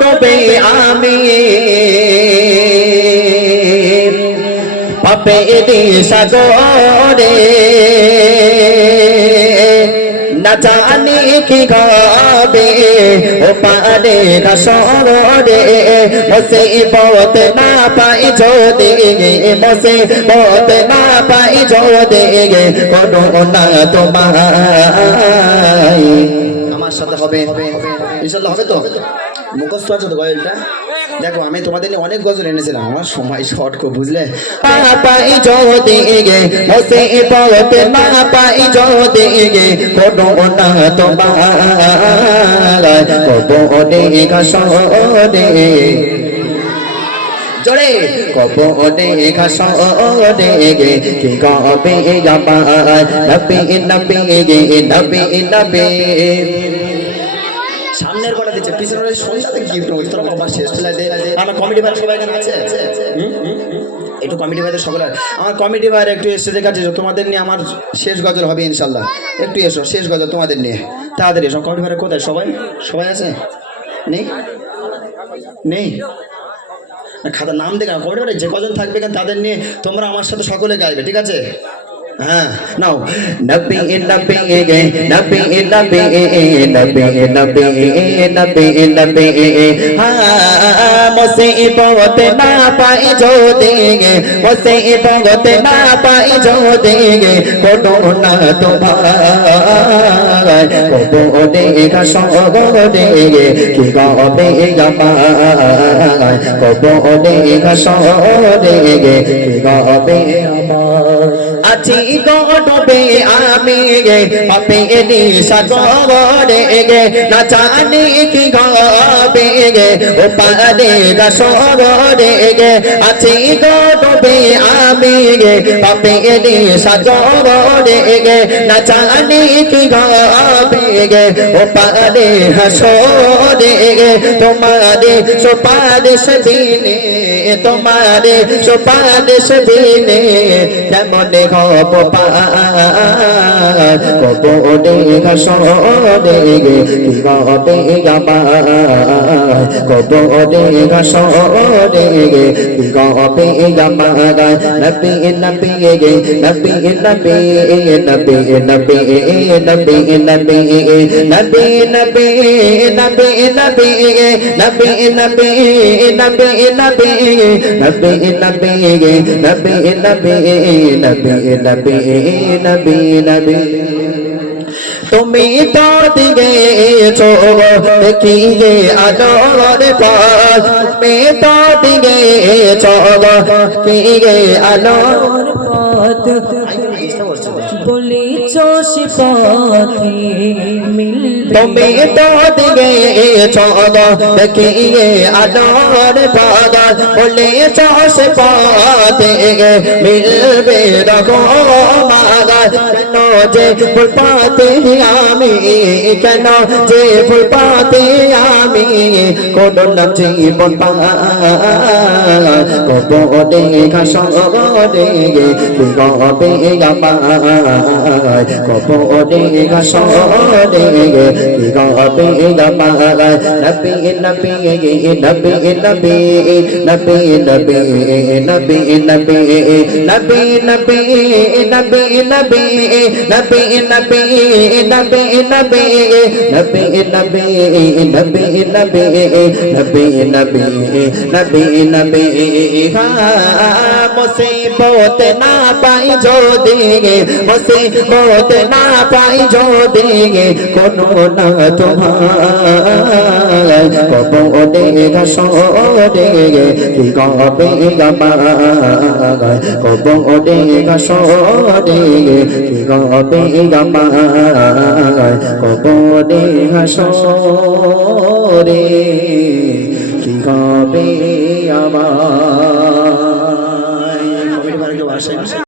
ডোবে আমি। পাপে সাগরে। না জানি কি গাবে, ও পারে না সরে বসে পথ না পাই যদি বসে পথ না পাই যদি করো না তোমার আমার সাথে হবে। ইনশাল্লাহ হবে তো? মুখস্থ আছে তো গজলটা দেখো, আমি তোমাদের নিয়ে অনেক গজল এনেছিলাম। আমার সময় শর্ট কো বুঝলে? পাই যদি গে বসে পথ না পাই যদি গে করো না তোমার কবরে ঘাসরে জোরে কবরে ঘাসরে গে কি কবে আমার নবী নবী গে নবী নবী সামনের কটা দিচ্ছে? পিছনের সন্ধ্যাতে গিফট হচ্ছে তোরা বাবা শেষ বেলায় দে আমার কমিটি ভাই সবাই এখানে আছে। একটু কমিটি ভাইদের সকলে আমার কমিটি ভাইয়ের একটু স্টেজের কাছে এসো তোমাদের নিয়ে আমার শেষ গজল হবে ইনশাল্লাহ একটু এসো শেষ গজল তোমাদের নিয়ে। তাড়াতাড়ি এসো কমিটি ভাইয়ের কোথায়? সবাই? সবাই আছে? নেই? নেই? খাতা নাম দেখে কমিটি ভাই যে কজন থাকবে কেন তাদের নিয়ে তোমরা আমার সাথে সকলে গাইবে ঠিক আছে? নাও নবী নবী নবী নবী নবী নবী নবী নবী মুসিবত না পাই যদি গে মুসিবত না পাই যদি গে কোনো না তোমার কবরে ঘাসরে গে কি গবে আমার কবরে ঘাসরে গে কি গবে আমার আছি গডবে আমি গে, পাপে নি সাগরে গে, না জানি কি গবে গে ও পারে গাসরে গে আছি গডবে আমি গে, পাপে নি সাগরে গে, না জানি কি গবে গে ও পারে হাসরে গে তোমারে সুপারিশ দিনে তোমারে সুপারিশ দিনে কেমন হব কবরে ঘসরে কি হবে আমার কবরে ঘসরে কি হবে আমার নবী নবী নবী নবী নবী নবী নবী নবী নবী নবী নবী নবী নবী নবী নবী নবী নবী নবী নবী নবী নবী নবী নবী নবী তুমি তো দিগেছো দেখিয়ে আলোর পথ আলোর পথ বলেছ সে পথে মিলবে তুমি তো দিয়েছ দেখিয়ে আলোর পদ। বলেছ সে পদে মিলবে রঘুমাগার কেন যে ফুলপাতে আমি, কেন যে ফুলপাতে আমি কোন জীবন কবরে ঘাসরে কবে আমার মুসিবত না পাই যদি মুসিবত না পাই যদি কোনো না তোমার কবরে গাসরে কি কবে গামার কবরে গাসরে কি কবে গামার কবরে গাসরে কি কবে আমার